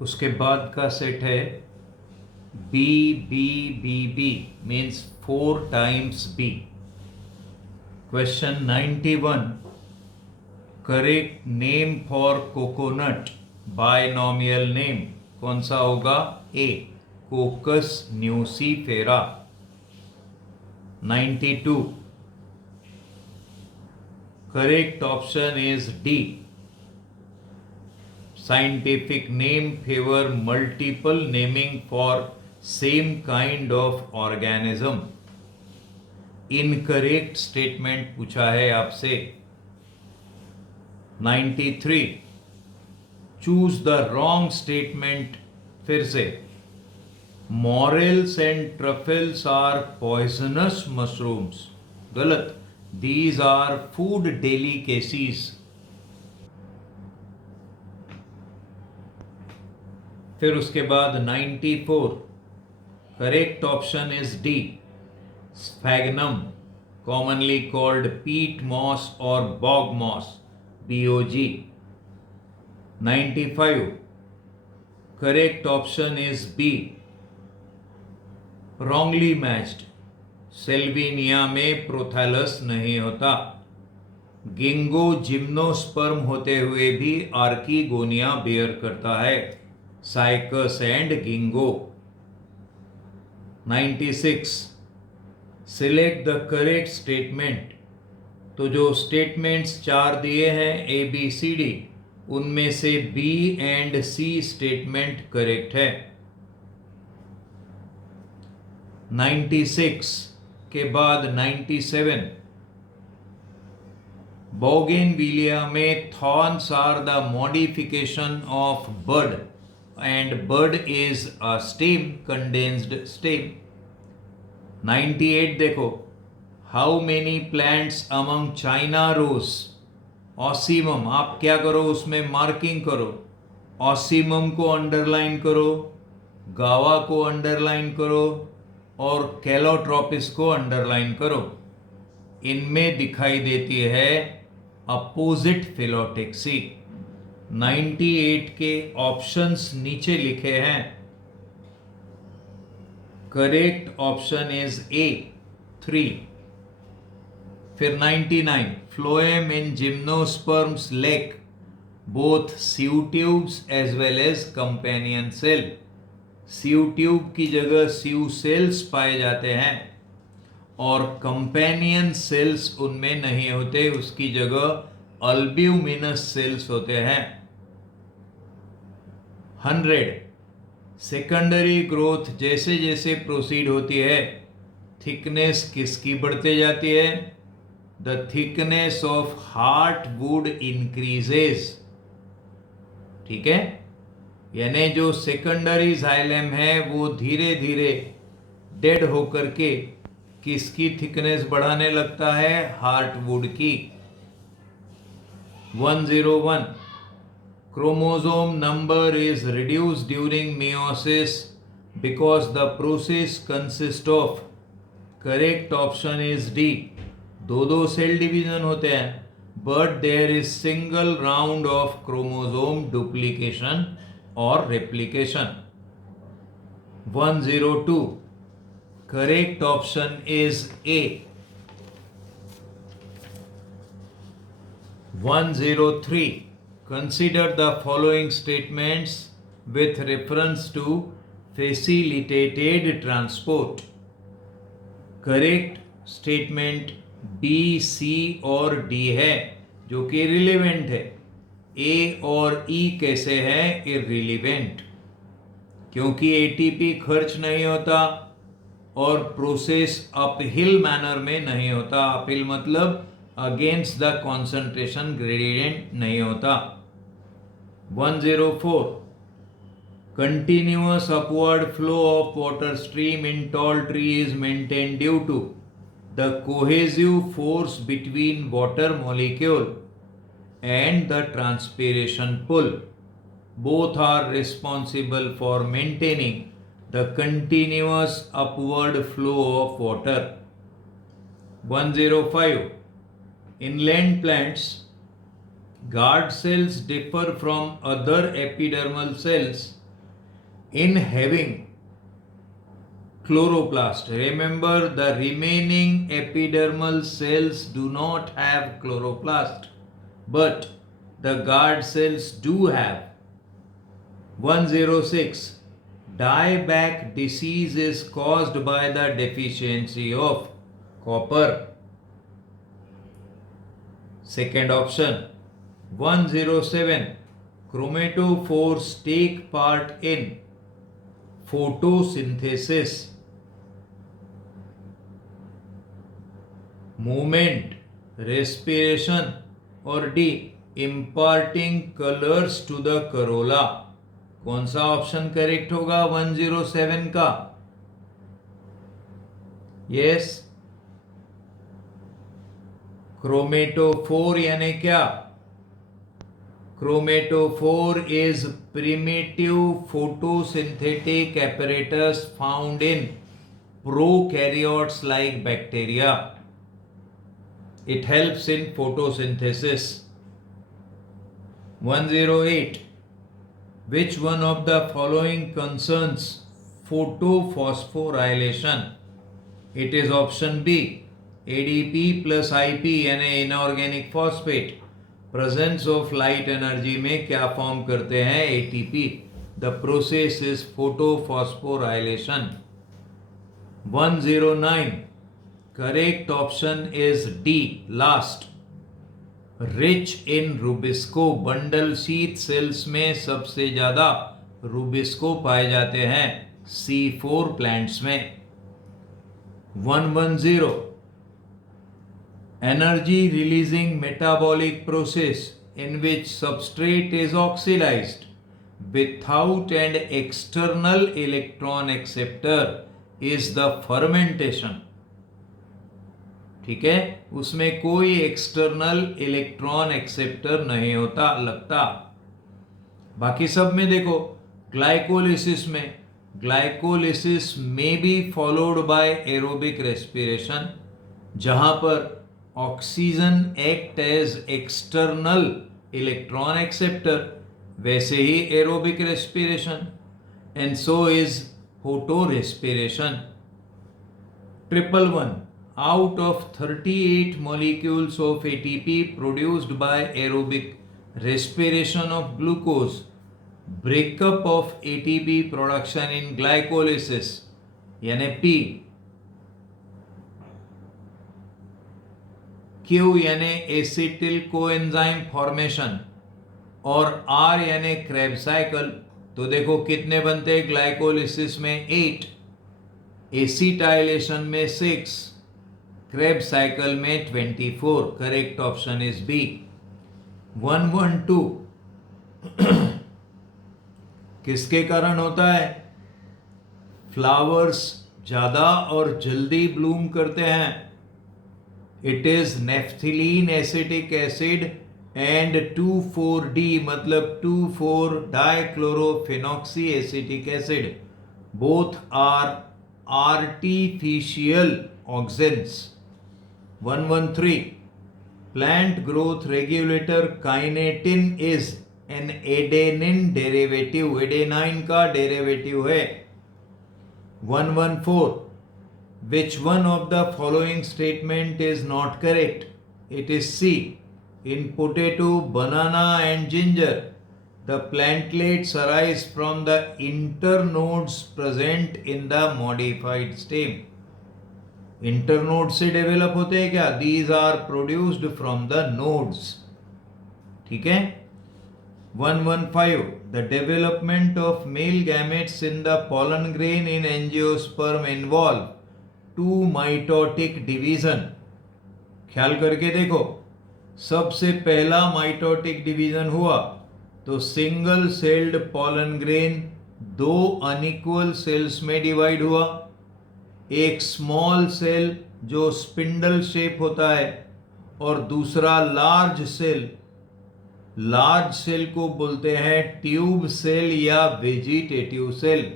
उसके बाद का सेट है B B B B means 4 times B. Question 91, correct name for coconut binomial name कौन सा होगा? A Cocos nucifera. 92, correct option is D scientific name favor multiple naming for same kind of organism। Incorrect statement पूछा है आपसे। 93, choose the wrong statement. फिर से, morels and truffles are poisonous mushrooms. गलत, these are food delicacies. फिर उसके बाद 94, correct option is D sphagnum, commonly called peat moss और bog moss, BOG। 95, correct option is B wrongly matched, Salvinia में prothallus नहीं होता। गिंगो जिम्नोस्पर्म होते हुए भी आर्कीगोनिया बेयर करता है, cycas and गिंगो। 96, select the correct statement. तो जो स्टेटमेंट्स 4 दिए हैं ABCD, उनमें से B and C statement correct है। 96 के बाद 97, बोगेनविलिया में thorns are the modification of bud and bud is a stem, condensed stem। 98 देखो, how many plants among China rose? ऑसीमम, आप क्या करो उसमें मार्किंग करो, ऑसीमम को अंडरलाइन करो, गावा को अंडरलाइन करो और कैलोट्रोपिस को अंडरलाइन करो। इनमें दिखाई देती है अपोजिट फिलोटेक्सी। 98 के ऑप्शंस नीचे लिखे हैं। Correct option is A 3। फिर 99, phloem in gymnosperms lack both sieve tubes as well as companion cell. Sieve tube की जगह सीव सेल्स पाए जाते हैं और कंपेनियन सेल्स उनमें नहीं होते, उसकी जगह अल्ब्यूमिनस सेल्स होते हैं। 100, सेकेंडरी ग्रोथ जैसे जैसे प्रोसीड होती है, थिकनेस किसकी बढ़ते जाती है? The thickness of heart would increases. ठीक है, यानी जो सेकेंडरी जाइलम है वो धीरे धीरे डेड होकर के किसकी थिकनेस बढ़ाने लगता है? हार्ट वुड की। 101, chromosome number is reduced during meiosis because the process consists of, correct option is D, दो सेल डिवीजन होते हैं, but there is single round of chromosome duplication or replication। 102, correct option is A। 103, consider the following statements with reference to facilitated transport। Correct statement B, C और D है जो कि relevant है। A और E कैसे है? Irrelevant, क्योंकि ATP खर्च नहीं होता और प्रोसेस अपहिल मैनर में नहीं होता। अपहिल मतलब अगेंस्ट द कॉन्सेंट्रेशन ग्रेडियंट नहीं होता। 104, continuous upward flow of water stream in tall tree is maintained due to the cohesive force between water molecule and the transpiration pull. Both are responsible for maintaining the continuous upward flow of water। 105, inland plants guard cells differ from other epidermal cells in having chloroplast. Remember, the remaining epidermal cells do not have chloroplast, but the guard cells do have. 106. Dieback disease is caused by the deficiency of copper. Second option. 107. Chromatophores take part in photosynthesis, movement, respiration, or D. imparting colors to the corolla. कौन सा option correct होगा 107 का? Yes, chromatophore यानी क्या? Chromatophore is primitive photosynthetic apparatus found in prokaryotes like bacteria. It helps in photosynthesis. 108. Which one of the following concerns photophosphorylation? It is option B. ADP plus IP यानी inorganic phosphate. Presence of light energy में क्या form करते हैं? ATP. The process is photophosphorylation. 109. Correct option is D. Last. Rich in rubisco. Bundle sheath sales में सबसे ज्यादा rubisco पाए जाते हैं C4 प्लांट्स में. 110. Energy releasing metabolic process in which substrate is oxidized without an external electron acceptor is the fermentation. ठीक है, उसमें कोई एक्सटर्नल इलेक्ट्रॉन एक्सेप्टर नहीं होता लगता. बाकी सब में देखो, ग्लाइकोलिसिस में ग्लाइकोलिसिस में B followed by aerobic respiration, जहां पर oxygen act as external electron acceptor, वैसे ही aerobic respiration, and so is photo respiration. 111. Out of 38 molecules of ATP produced by aerobic respiration of glucose, breakup of ATP production in glycolysis यानी P, Q यानी acetyl coenzyme formation और R यानी Krebs cycle. तो देखो कितने बनते हैं glycolysis में? 8. एसिटाइलेशन में 6, क्रेब्स साइकिल में 24. Correct option is B. 112. किसके कारण होता है? फ्लावर्स ज्यादा और जल्दी ब्लूम करते हैं. It is naphthalene acetic acid and 2,4-D मतलब two four dichlorophenoxy acetic acid. Both are artificial oxidants. 113. Plant growth regulator kinetin is an adenine derivative. adenine का डेरिवेटिव है. 114. Which one of the following statement is not correct? It is C. In potato, banana and ginger, the plantlets arise from the internodes present in the modified stem. Internode से develop होते हैं क्या? These are produced from the nodes. ठीक है. 115. The development of male gametes in the pollen grain in angiosperm involve 2 mitotic division. ख्याल करके देखो, सबसे पहला माइटोटिक डिवीजन हुआ तो single celled pollen grain 2 unequal cells में डिवाइड हुआ. एक स्मॉल सेल जो स्पिंडल शेप होता है और दूसरा लार्ज सेल. लार्ज सेल को बोलते हैं ट्यूब सेल या वेजिटेटिव सेल,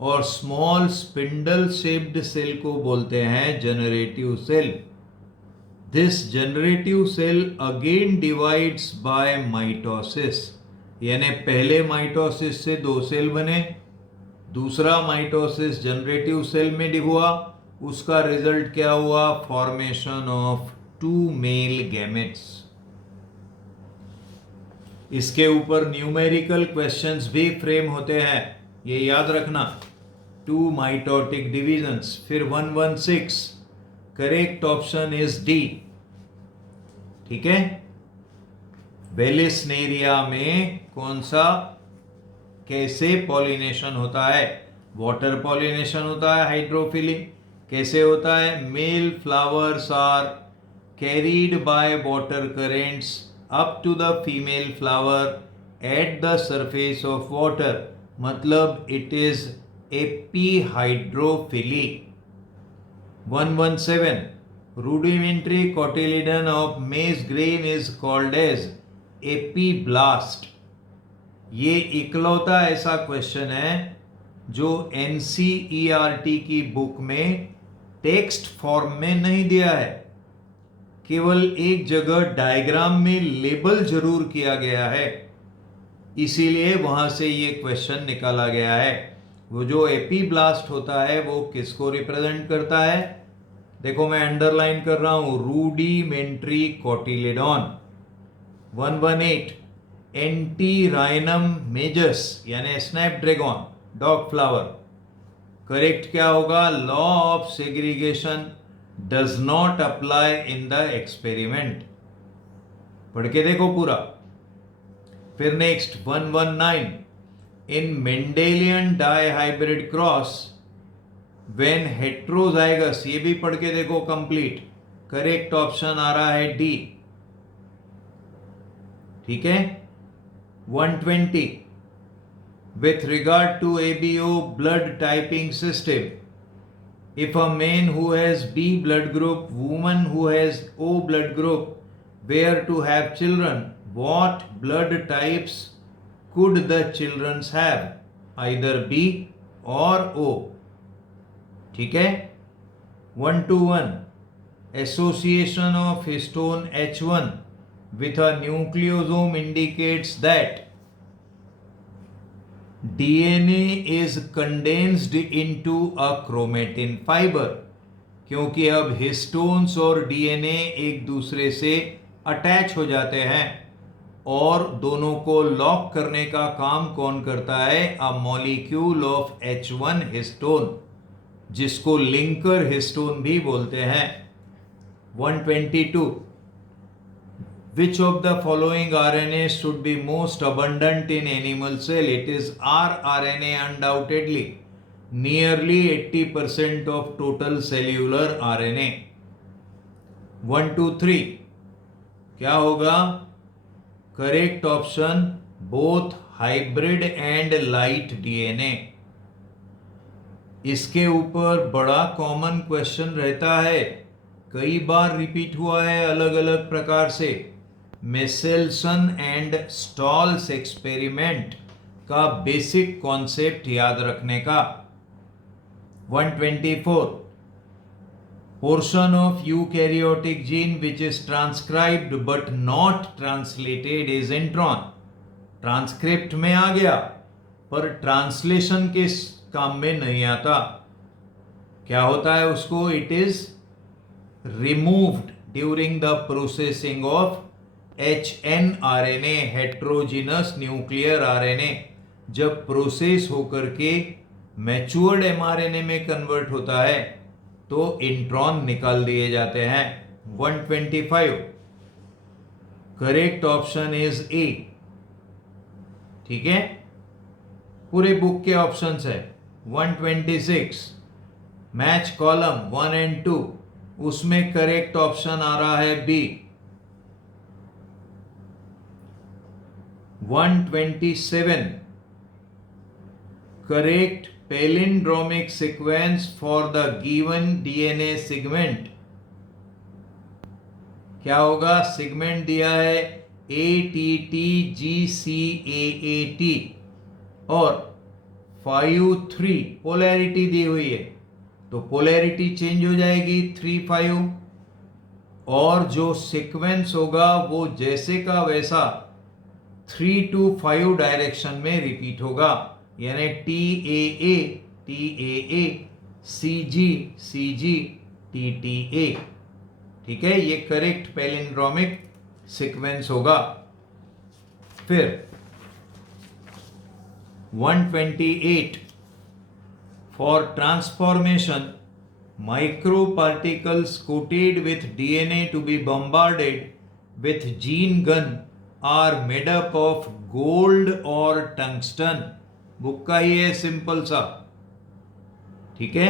और स्मॉल स्पिंडल शेप्ड सेल को बोलते हैं generative cell. This generative cell again divides by mitosis. यानी पहले माइटोसिस से 2 सेल बने दूसरा माइटोसिस जनरेटिव सेल में हुआ, उसका रिजल्ट क्या हुआ? Formation of 2 male gametes. इसके ऊपर न्यूमेरिकल क्वेश्चंस भी फ्रेम होते हैं, ये याद रखना। 2 माइटोटिक डिविजन्स। फिर 116, करेक्ट ऑप्शन इज डी। ठीक है, वेलिस्नेरिया में कौन सा, कैसे पॉलिनेशन होता है? वाटर पॉलिनेशन होता है, हाइड्रोफिली। कैसे होता है? Male flowers are carried by water currents up to the female flower at the surface of water, मतलब it is epihydrophily. 117, rudimentary cotyledon of maize grain is called as epiblast. ये इकलौता ऐसा question है जो NCERT की book में text form में नहीं दिया है, केवल एक जगह डायग्राम में लेबल जरूर किया गया है, इसीलिए वहां से ये क्वेश्चन निकाला गया है। वो जो एपीब्लास्ट होता है वो किसको रिप्रेजेंट करता है? देखो मैं अंडरलाइन कर रहा हूं, रूडिमेंट्री कोटिलेडॉन। 118, एंटीराइनम मेजस यानी स्नैपड्रैगन, डॉग फ्लावर। करेक्ट क्या होगा? Law of segregation does not apply in the experiment. पढ़ के देखो पूरा। फिर next 119, in Mendelian dihybrid cross when heterozygous, ये भी पढ़ के देखो कंप्लीट। करेक्ट ऑप्शन आ रहा है डी। ठीक है। 120, with regard to ABO blood typing system, if a man who has B blood group, woman who has O blood group were to have children, what blood types could the children have? Either B or O. ठीक है। 121, association of histone H1 with a nucleosome indicates that DNA is condensed into a chromatin fiber, क्योंकि अब histones और DNA एक दूसरे से attach हो जाते हैं और दोनों को लॉक करने का काम कौन करता है? A molecule of H1 histone, जिसको लिंकर हिस्टोन भी बोलते हैं। 122, which of the following RNA should be most abundant in animal cell? It is rRNA undoubtedly, nearly 80% of total cellular RNA. 123, क्या होगा? Correct option both hybrid and light DNA. इसके ऊपर बड़ा common question रहता है, कई बार रिपीट हुआ है अलग अलग प्रकार से। मेसेल्सन एंड स्टॉल्स एक्सपेरिमेंट का बेसिक कॉन्सेप्ट याद रखने का। 124, portion of eukaryotic gene which is transcribed but not translated is intron। Transcript में आ गया पर ट्रांसलेशन के काम में नहीं आता। क्या होता है उसको? It is removed during the processing of HNRNA, heterogeneous nuclear RNA. जब प्रोसेस होकर के मैच्योर्ड mRNA में कन्वर्ट होता है तो इंट्रॉन निकाल दिए जाते हैं। 125, करेक्ट ऑप्शन इज ए। ठीक है, पूरे बुक के ऑप्शंस है। 126, मैच कॉलम 1 एंड 2, उसमें करेक्ट ऑप्शन आ रहा है B. 127, correct palindromic sequence for the given DNA segment। क्या होगा? सेगमेंट दिया है ATTGCAAT और 5-3 पोलैरिटी दी हुई है, तो पोलैरिटी चेंज हो जाएगी 3-5 और जो सीक्वेंस होगा वो जैसे का वैसा 3-5 डायरेक्शन में रिपीट होगा। यानी TAA TAA, CG CG, TTA। ठीक है, ये करेक्ट पैलिंड्रोमिक सीक्वेंस होगा। फिर 128, for transformation microparticles coated with DNA to be bombarded with gene gun are made up of gold or tungsten। Book का ही है सिंपल सा। ठीक है।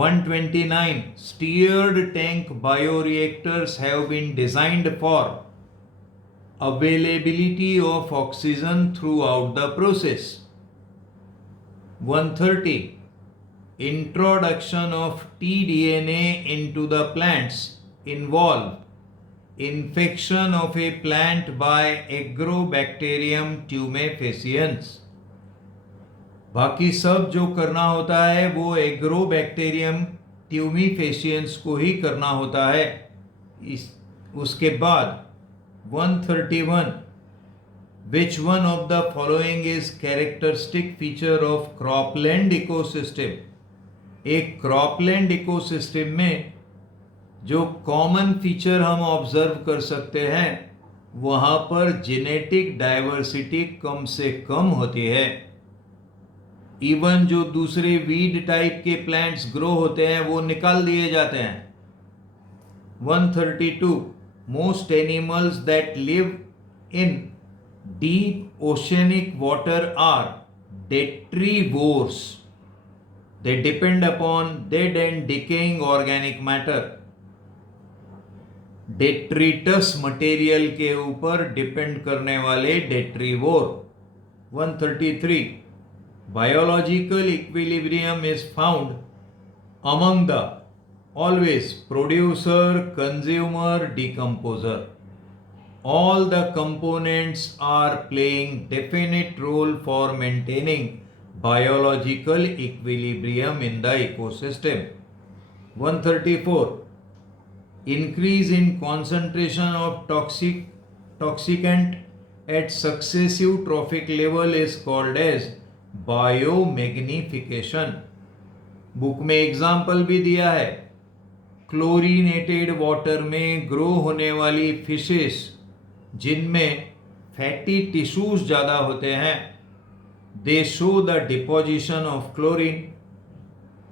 129, steered tank bioreactors have been designed for availability of oxygen throughout the process। 130, introduction of tDNA into the plants involve infection of a plant by Agrobacterium tumefaciens। बाकी सब जो करना होता है वो एग्रोबैक्टीरियम ट्यूमीफेसियंस को ही करना होता है। उसके बाद 131, which one of the following is characteristic feature of cropland ecosystem। एक क्रॉपलैंड इकोसिस्टम में जो कॉमन फीचर हम ऑब्जर्व कर सकते हैं वहां पर जेनेटिक डाइवर्सिटी कम से कम होती है। इवन जो दूसरे वीड टाइप के प्लांट्स ग्रो होते हैं वो निकाल दिए जाते हैं। 132, most animals that live in deep oceanic water are detrivores। They depend upon dead and decaying organic matter। Detritus material के ऊपर डिपेंड करने वाले detrivore. 133, biological equilibrium is found among the always producer consumer decomposer. All the components are playing definite role for maintaining biological equilibrium in the ecosystem। 134, increase in concentration of toxicant at successive trophic level is called as biomagnification। Book में example भी दिया है। Chlorinated water में grow होने वाली fishes जिनमें fatty tissues ज़्यादा होते हैं, दे show the deposition of chlorine,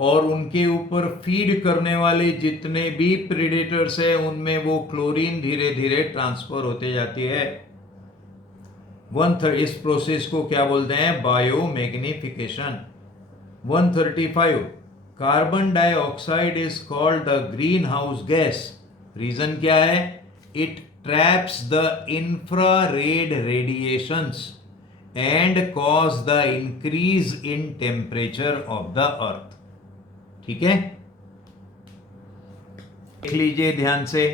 और उनके ऊपर फीड करने वाले जितने भी प्रेडेटर्स हैं उनमें वो क्लोरीन धीरे धीरे ट्रांसफर होते जाती है। इस प्रोसेस को क्या बोलते हैं? Biomagnification. 135, carbon dioxide is called the green house gas. Reason क्या है? It traps the infrared radiations and cause the increase in temperature of the earth. ठीक है, देख लीजिए ध्यान से।